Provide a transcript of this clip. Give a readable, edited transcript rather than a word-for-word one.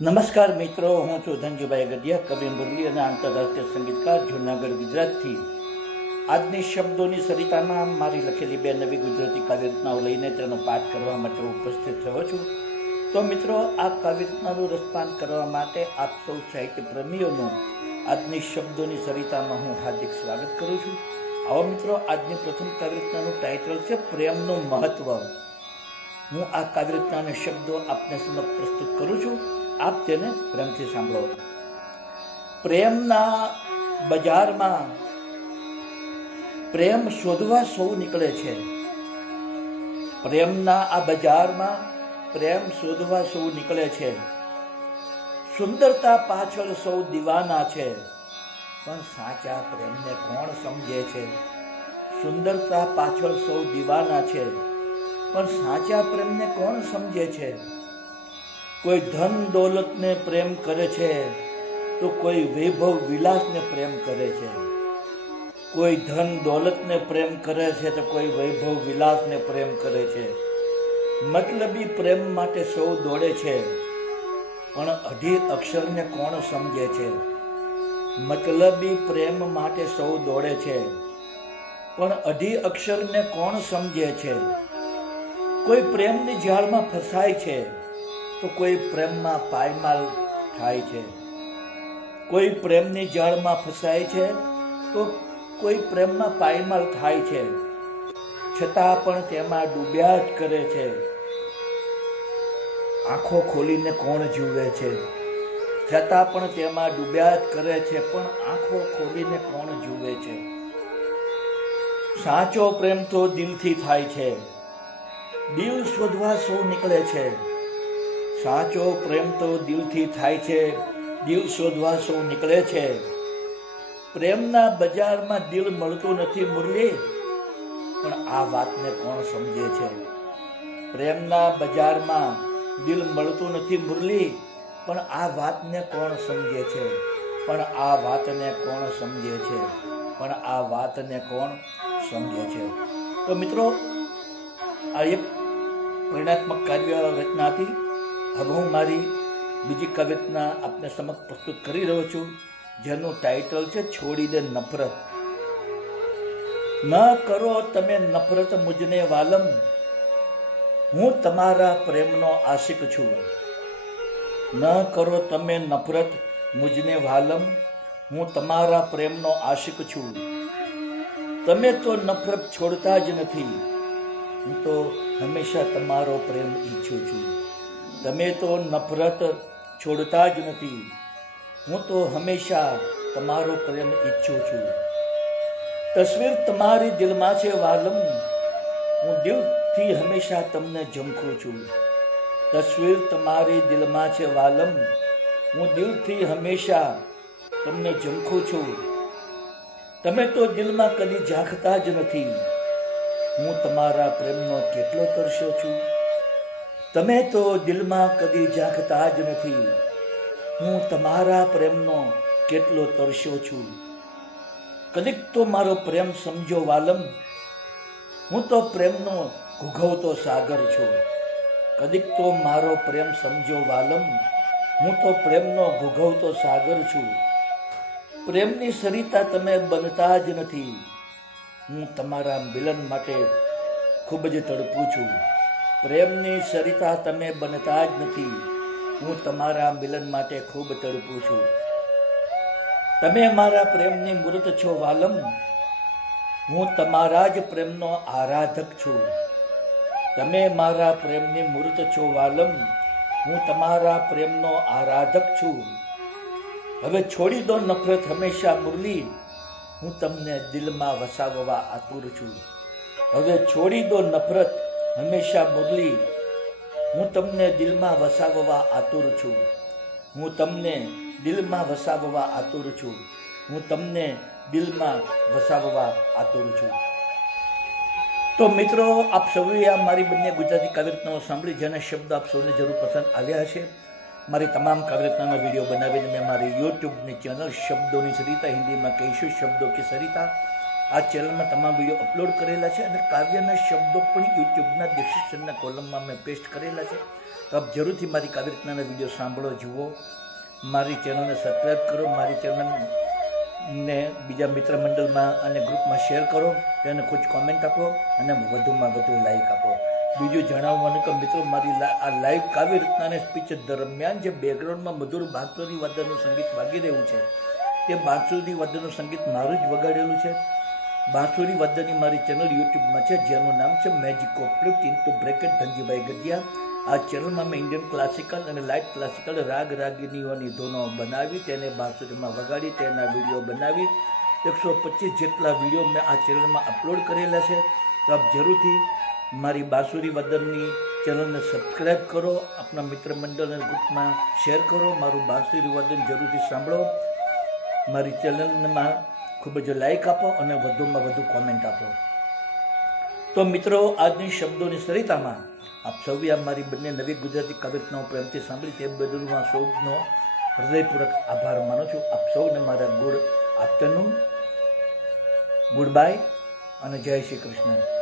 નમસ્કાર મિત્રો, હું છું ધનજીભાઈ ગઢિયા, કવિ મુરલી અને આંતરરાષ્ટ્રીય સંગીતકાર, જૂનાગઢ, ગુજરાતથી. આજની શબ્દોની સરિતામાં મારી લખેલી બે નવી ગુજરાતી કાવ્યરચનાઓ લઈને તેનો પાઠ કરવા માટે ઉપસ્થિત થયો છું. તો મિત્રો, આ કાવ્યરચનાનું રસપાન કરવા માટે આપ સૌ સાહિત્ય પ્રેમીઓનું આજની શબ્દોની સરિતામાં હું હાર્દિક સ્વાગત કરું છું. આવો મિત્રો, આજની પ્રથમ કાવ્યરચનાનું ટાઇટલ છે પ્રેમનું મહત્વ. હું આ કાવ્યરચનાના શબ્દો આપને સમક્ષ પ્રસ્તુત કરું છું. આપ તેને પ્રેમથી સાંભળો. પ્રેમના બજારમાં પ્રેમ શોધવા સૌ નીકળે છે. પ્રેમના આ બજારમાં પ્રેમ શોધવા સૌ નીકળે છે. સુંદરતા પાછળ સૌ દીવાના છે, પણ સાચા પ્રેમને કોણ સમજે છે? સુંદરતા પાછળ સૌ દીવાના છે, પણ સાચા પ્રેમને કોણ સમજે છે? કોઈ ધન દોલતને પ્રેમ કરે છે તો કોઈ વૈભવ વિલાસને પ્રેમ કરે છે. કોઈ ધન દોલતને પ્રેમ કરે છે તો કોઈ વૈભવ વિલાસને પ્રેમ કરે છે. મતલબી પ્રેમ માટે સૌ દોડે છે, પણ અઢી અક્ષરને કોણ સમજે છે? મતલબી પ્રેમ માટે સૌ દોડે છે, પણ અઢી અક્ષરને કોણ સમજે છે? કોઈ પ્રેમની જાળમાં ફસાય છે તો કોઈ પ્રેમમાં પાયમાલ થાય છે. કોઈ પ્રેમની જાળમાં ફસાય છે તો કોઈ પ્રેમમાં પાયમાલ થાય છે. છતાં પણ તેમાં ડૂબ્યા જ કરે છે. આંખો ખોલીને કોણ જુએ છે? છતાં પણ તેમાં ડૂબ્યા જ કરે છે, પણ આંખો ખોલીને કોણ જુએ છે? સાચો પ્રેમ તો દિલથી થાય છે. દિલ શોધવા સૌ નીકળે છે. સાચો પ્રેમ તો દિલથી થાય છે. દિલ શોધવા સૌ નીકળે છે. પ્રેમના બજારમાં દિલ મળતું નથી મુરલી, પણ આ વાતને કોણ સમજે છે? પ્રેમના બજારમાં દિલ મળતું નથી મુરલી, પણ આ વાતને કોણ સમજે છે? પણ આ વાતને કોણ સમજે છે? પણ આ વાતને કોણ સમજે છે? તો મિત્રો, આ એક પ્રેરણાત્મક કાવ્ય રચના હતી. હવે હું મારી બીજી કાવ્યરચના આપને સમક્ષ પ્રસ્તુત કરી રહ્યો છું, જેનું ટાઇટલ છે છોડી દે નફરત. ન કરો તમે નફરત મુજને વાલમ, હું તમારા પ્રેમનો આશિક છું. ન કરો તમે નફરત મુજને વાલમ, હું તમારા પ્રેમનો આશિક છું. તમે તો નફરત છોડતા જ નથી, હું તો હંમેશા તમારો પ્રેમ ઈચ્છું છું. તમે તો નફરત છોડતા જ નથી, હું તો હંમેશા તમારો પ્રેમ ઈચ્છું છું. તસવીર તમારી દિલમાં છે વાલમ, હું દિલથી હંમેશા તમને ઝંખું છું. તસવીર તમારી દિલમાં છે વાલમ, હું દિલથી હંમેશા તમને ઝંખું છું. તમે તો દિલમાં કદી ઝાંખતા જ નથી, હું તમારા પ્રેમનો કેટલો તરસ્યો છું. તમે તો દિલમાં કદી ઝાંખતા જ નથી, હું તમારા પ્રેમનો કેટલો તરસ્યો છું. કદીક તો મારો પ્રેમ સમજો વાલમ, હું તો પ્રેમનો ઘૂઘવતો સાગર છું. કદીક તો મારો પ્રેમ સમજો વાલમ, હું તો પ્રેમનો ઘૂઘવતો સાગર છું. પ્રેમની સરિતા તમે બનતા જ નથી, હું તમારા મિલન માટે ખૂબ જ તડપું છું. પ્રેમની સરિતા તમે બનતા જ નથી, હું તમારા મિલન માટે ખૂબ તડપું છું. તમે મારા પ્રેમની મૂર્ત છો વાલમ, હું તમારા જ પ્રેમનો આરાધક છું. તમે મારા પ્રેમની મૂર્ત છો વાલમ, હું તમારા પ્રેમનો આરાધક છું. હવે છોડી દો નફરત હંમેશા મુરલી, હું તમને દિલમાં વસાવવા આતુર છું. હવે છોડી દો નફરત હંમેશા મુરલી, હું તમને દિલમાં વસાવવા આતુર છું. હું તમને દિલમાં વસાવવા આતુર છું. હું તમને દિલમાં વસાવવા આતુર છું. તો મિત્રો, આપ સૌએ આ મારી બંને ગુજરાતી કાવ્યરચનાઓ સાંભળી, જેના શબ્દ આપ સૌને જરૂર પસંદ આવ્યા હશે. મારી તમામ કાવ્યરચનાના વિડીયો બનાવીને મેં મારી યુટ્યુબની ચેનલ શબ્દોની સરિતા, હિન્દીમાં કહીશું શબ્દો કી સરિતા, આ ચેનલમાં તમામ વિડીયો અપલોડ કરેલા છે અને કાવ્યના શબ્દો પણ યુટ્યુબના ડિસ્ક્રિપ્શનના કોલમમાં મેં પેસ્ટ કરેલા છે. તો આપ જરૂરથી મારી કાવ્ય રચનાના વિડીયો સાંભળો, જુઓ, મારી ચેનલને સબસ્ક્રાઈબ કરો, મારી ચેનલને બીજા મિત્ર મંડળમાં અને ગ્રુપમાં શેર કરો, તેને ખુદ કોમેન્ટ આપો અને વધુમાં વધુ લાઈક આપો. બીજું જણાવવાનું કે મિત્રો, મારી આ લાઈવ કાવ્ય રચનાને સ્પીચ દરમિયાન જે બેકગ્રાઉન્ડમાં મધુર બાંસુરી વાદનનું સંગીત વાગી રહ્યું છે, તે બાંસુરી વાદનનું સંગીત મારું જ વગાડેલું છે. બાંસુરી વાદનની મારી ચેનલ યુટ્યુબમાં છે, જેનું નામ છે magic of flute into bracket Dhanjibhai Gadhiya. આ ચેનલમાં મેં ઇન્ડિયન ક્લાસિકલ અને લાઇટ ક્લાસિકલ રાગ રાગિનીઓની ધૂનો બનાવી, તેને બાંસુરીમાં વગાડી, તેના વિડીયો બનાવી 125 જેટલા વિડીયો મેં આ ચેનલમાં અપલોડ કરેલા છે. તો આપ જરૂરથી મારી બાંસુરી વાદનની ચેનલને સબસ્ક્રાઈબ કરો, આપણા મિત્ર મંડળ અને ગ્રુપમાં શેર કરો, મારું બાંસુરી વાદન જરૂરથી સાંભળો, મારી ચેનલમાં ખૂબ જ લાઈક આપો અને વધુમાં વધુ કોમેન્ટ આપો. તો મિત્રો, આજની શબ્દોની સરિતામાં આપ સૌએ મારી બંને નવી ગુજરાતી કાવ્યરચનાઓ પ્રેમથી સાંભળી, તે બદલ હું આ સૌનો હૃદયપૂર્વક આભાર માનું છું. આપ સૌને મારા ગુડ આફ્ટરનૂન, ગુડ બાય અને જય શ્રી કૃષ્ણ.